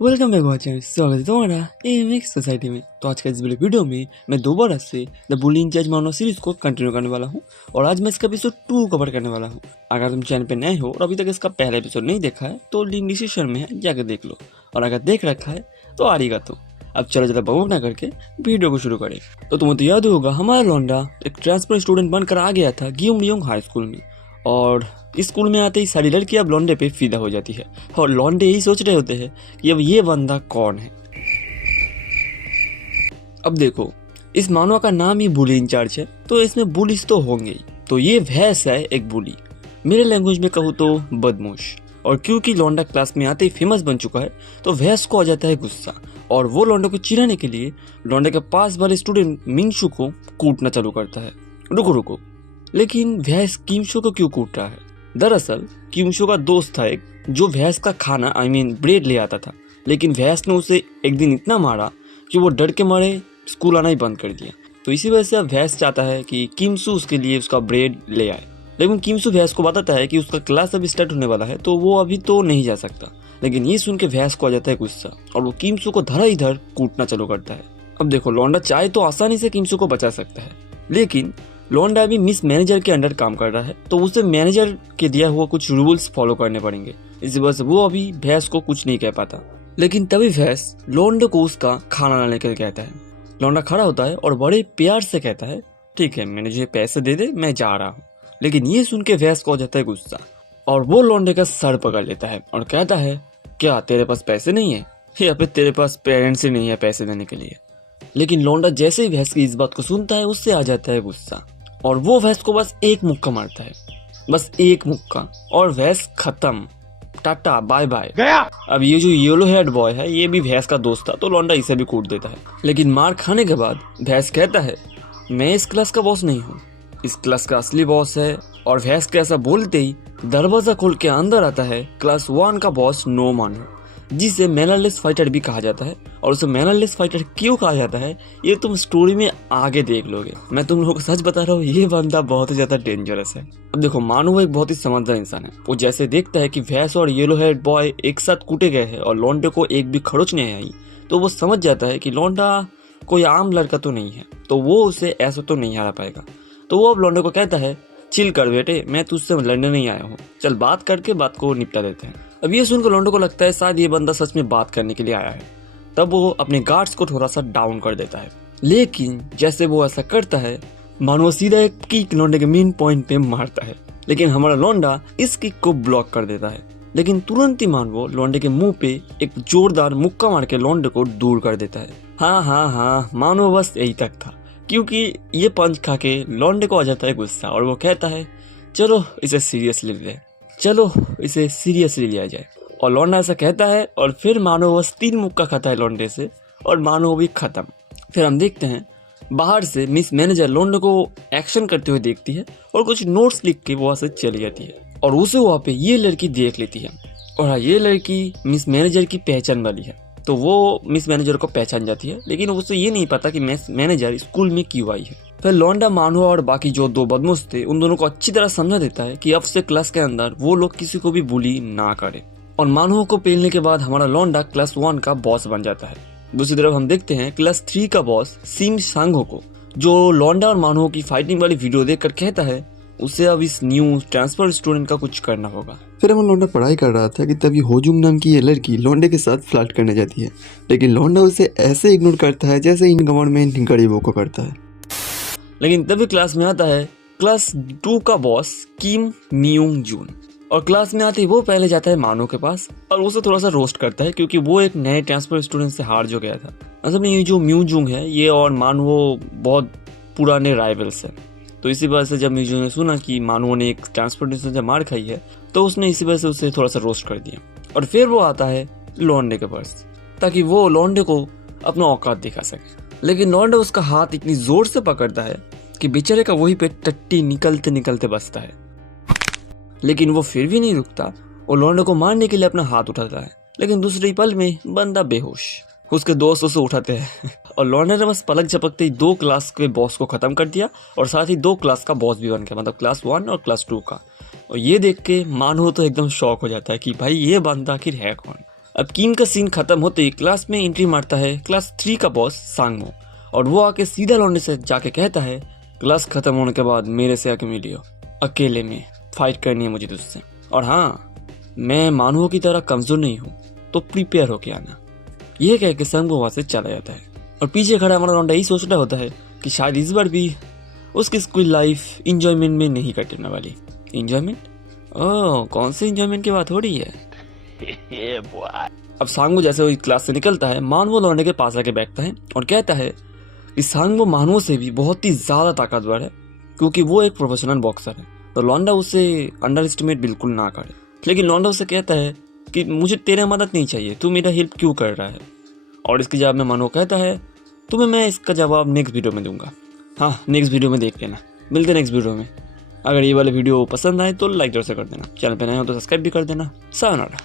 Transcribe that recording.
Welcome back watcher, स्वागत है तुम्हारा एएमएक्स सोसाइटी में। तो आज का इस वीडियो में मैं दोबारा से द बुली इंचार्ज मानो सीरीज को कंटिन्यू करने वाला हूं और आज मैं इसका एपिसोड 2 कवर करने वाला हूं। अगर तुम चैनल पे नए हो और अभी तक इसका पहला एपिसोड नहीं देखा है तो लिंक डिस्क्रिप्शन में है, जाकर देख लो। और अगर देख रखा है तो आरीगा तो। अब चलो ज़्यादा बकवास ना करके वीडियो को शुरू करें। तो तुम्हें तो याद होगा हमारा लौंडा एक ट्रांसफर स्टूडेंट बनकर आ गया था गियोमलियोंग हाई स्कूल में, और स्कूल में आते ही सारी लड़कियां अब लौंडे पे फिदा हो जाती है और लौंडे यही सोच रहे होते हैं कि अब ये बंदा कौन है। अब देखो, इस मानव का नाम ही बुली इंचार्ज है तो इसमें बुलिस तो होंगे ही। तो ये भैंस है एक बुली, मेरे लैंग्वेज में कहूँ तो बदमाश। और क्योंकि लौंडा क्लास में आते ही फेमस बन चुका है तो भैंस को आ जाता है गुस्सा और वो लौंडे को चिढ़ाने के लिए लौंडे के पास वाले स्टूडेंट मिंगशु को कूटना चालू करता है। रुको रुको, लेकिन भैंस किमशो को क्यों कूट रहा है? दरअसल किमशो का दोस्त था एक, जो भैंस का खाना ब्रेड ले आता था, लेकिन भैंस ने उसे एक दिन इतना मारा कि वो डर के मारे स्कूल आना ही बंद कर दिया। तो इसी वजह से अब भैंस चाहता है कि किमसू उसके लिए उसका ब्रेड ले आए, लेकिन किमसू भैंस को बताता है कि उसका क्लास अभी स्टार्ट होने वाला है तो वो अभी तो नहीं जा सकता। लेकिन ये सुन के भैंस को आ जाता है गुस्सा और वो किमसू को धरा इधर कूटना चालू करता है। अब देखो, लौंडा चाहे तो आसानी से किमसू को बचा सकता है, लेकिन लौंडा अभी मिस मैनेजर के अंडर काम कर रहा है तो उसे मैनेजर के दिया हुआ कुछ रूल्स फॉलो करने पड़ेंगे। इसी वजह से वो अभी भैंस को कुछ नहीं कह पाता। लेकिन तभी भैंस लौंडे को उसका खाना लाने के लिए कहता है। लौंडा खड़ा होता है और बड़े प्यार से कहता है, ठीक है मैनेजर पैसे दे दे, मैं जा रहा हूँ। लेकिन ये सुन के भैंस को हो जाता है गुस्सा और वो लौंडे का सर पकड़ लेता है और कहता है, क्या तेरे पास पैसे नहीं है या फिर तेरे पास पेरेंट्स ही नहीं है पैसे देने के लिए? लेकिन लौंडा जैसे ही भैंस की इस बात को सुनता है उससे आ जाता है गुस्सा और वो भैंस को बस एक मुक्का मारता है, बस एक मुक्का, और भैंस खत्म, टाटा बाय बाय गया। अब ये जो येलो हेड बॉय है ये भी भैंस का दोस्त था तो लौंडा इसे भी कूट देता है। लेकिन मार खाने के बाद भैंस कहता है, मैं इस क्लास का बॉस नहीं हूँ, इस क्लास का असली बॉस है। और भैंस के ऐसा बोलते ही दरवाजा खोल के अंदर आता है क्लास 1 का बॉस नोमान, जिसे मैनरलेस फाइटर भी कहा जाता है। और उसे मैनरलेस फाइटर क्यों कहा जाता है ये तुम स्टोरी में आगे देख लोगे। मैं तुम लोगों को सच बता रहा हूँ, ये बंदा बहुत ही ज्यादा डेंजरस है। अब देखो, मानो एक बहुत ही समझदार इंसान है। वो जैसे देखता है कि भैंस और येलो हेड बॉय एक साथ कूटे गए हैं और लौंडे को एक भी खरोच नहीं आई, तो वो समझ जाता है कि लौंडा कोई आम लड़का तो नहीं है, तो वो उसे ऐसा तो नहीं हरा पाएगा। तो वो अब लौंडे को कहता है, चिल कर बेटे, मैं तुझसे लड़ने नहीं आया हूँ, चल बात करके बात को निपटा देते हैं। अब ये सुनकर लौंडे को लगता है शायद ये बंदा सच में बात करने के लिए आया है। तब वो अपने गार्ड्स को थोड़ा सा डाउन कर देता है, लेकिन जैसे वो ऐसा करता है मानो सीधा एक किक लौंडे के मेन पॉइंट पे मारता है, लेकिन हमारा लौंडा इस किक को ब्लॉक कर देता है। लेकिन तुरंत ही मानो लौंडे के मुंह पे एक जोरदार मुक्का मार के लौंडे को दूर कर देता है। हाँ, मानो बस यही तक था, क्योंकि ये पंच खा के लौंडे को आ जाता है गुस्सा और वो कहता है, चलो इसे सीरियसली लिया जाए। और लौंडा ऐसा कहता है और फिर मानो बस 3 मुक्का खाता है लौंडे से और मानो भी खत्म। फिर हम देखते हैं बाहर से मिस मैनेजर लौंडे को एक्शन करते हुए देखती है और कुछ नोट्स लिख के वहां से चली जाती है और उसे वहां पे ये लड़की देख लेती है। और हाँ, ये लड़की मिस मैनेजर की पहचान वाली है, तो वो मिस मैनेजर को पहचान जाती है, लेकिन उसे ये नहीं पता कि मिस मैनेजर स्कूल में क्यों आई है। फिर लौंडा मानो और बाकी जो 2 बदमाश थे उन दोनों को अच्छी तरह समझा देता है कि अब से क्लास के अंदर वो लोग किसी को भी बुली ना करे। और मानो को पेलने के बाद हमारा लौंडा क्लास 1 का बॉस बन जाता है। दूसरी तरफ हम देखते हैं क्लास 3 का बॉस सिम सांगो को, जो लौंडा और मानो की फाइटिंग वाली वीडियो देखकर कहता है उसे अब इस न्यू ट्रांसफर स्टूडेंट का कुछ करना होगा। फिर हम लौंडा पढ़ाई कर रहा था कि तभी होजुंग नाम की ये लड़की लौंडे के साथ फ्लर्ट करने जाती है, लेकिन लौंडा उसे ऐसे इग्नोर करता है जैसे इन गवर्नमेंट गरीबों को करता है। लेकिन तभी क्लास में आता है क्लास 2 का बॉस किम मियोंग जून, और क्लास में आते ही वो पहले जाता है मानो के पास और उसे थोड़ा सा रोस्ट करता है, क्योंकि वो एक नए ट्रांसफर स्टूडेंट से हार जो गया था। असल में ये जो म्यूजूंग है ये और मानो बहुत पुराने राइवल्स हैं, तो इसी वजह से जब म्यूजूंग ने सुना कि मानो ने एक ट्रांसफर स्टूडेंट से मार खाई है तो उसने इसी वजह से उसे थोड़ा सा रोस्ट कर दिया। और फिर वो आता है लौंडे के पास ताकि वो लौंडे को अपना औकात दिखा सके, लेकिन लौंडा उसका हाथ इतनी जोर से पकड़ता है कि बेचारे का वही पे टट्टी निकलते निकलते बचता है। लेकिन वो फिर भी नहीं रुकता और लौंडे को मारने के लिए अपना हाथ उठाता है, लेकिन दूसरे पल में बंदा बेहोश। उसके दोस्त उसे उठाते हैं और लौंडे ने बस पलक झपकते ही 2 क्लास के बॉस को खत्म कर दिया और साथ ही 2 क्लास का बॉस भी बन गया, मतलब क्लास 1 और क्लास 2 का। और ये देख के मानो तो एकदम शॉक हो जाता है कि भाई ये बंदा आखिर है कौन। अब किम का सीन खत्म होते ही क्लास में एंट्री मारता है क्लास 3 का बॉस सांगमो, और वो आके सीधा लौंडे से जाके कहता है क्लास खत्म होने के बाद मेरे से आके मिलियो, अकेले में फाइट करनी है मुझे तुझसे, और हाँ मैं मानवों की तरह कमजोर नहीं हूँ, तो प्रिपेयर होके आना। यह कह के सांगमो वहां से चला जाता है और पीछे खड़ा हमारा लौंडा यही सोच रहा होता है कि शायद इस बार भी उसकी स्कूल लाइफ इंजॉयमेंट में नहीं कटने वाली। इंजॉयमेंट? ओह, कौन सी इंजॉयमेंट की बात हो रही है? अब सांगमो जैसे वो क्लास से निकलता है, मानवो लौंडे के पास आके बैठता है और कहता है कि सांगमो मानवो से भी बहुत ही ज्यादा ताकतवर है क्योंकि वो एक प्रोफेशनल बॉक्सर है, तो लौंडा उसे अंडर एस्टिमेट बिल्कुल ना करे। लेकिन लौंडा उसे कहता है कि मुझे तेरा मदद नहीं चाहिए, तू मेरा हेल्प क्यों कर रहा है? और इसके जवाब में मानवो कहता है तुम्हें मैं इसका जवाब नेक्स्ट वीडियो में दूंगा। हाँ, नेक्स्ट वीडियो में देख लेना। मिलते नेक्स्ट वीडियो में। अगर ये वाला वीडियो पसंद आए तो लाइक जरूर से कर देना, चैनल पे नए हो तो सब्सक्राइब भी कर देना। सायोनारा।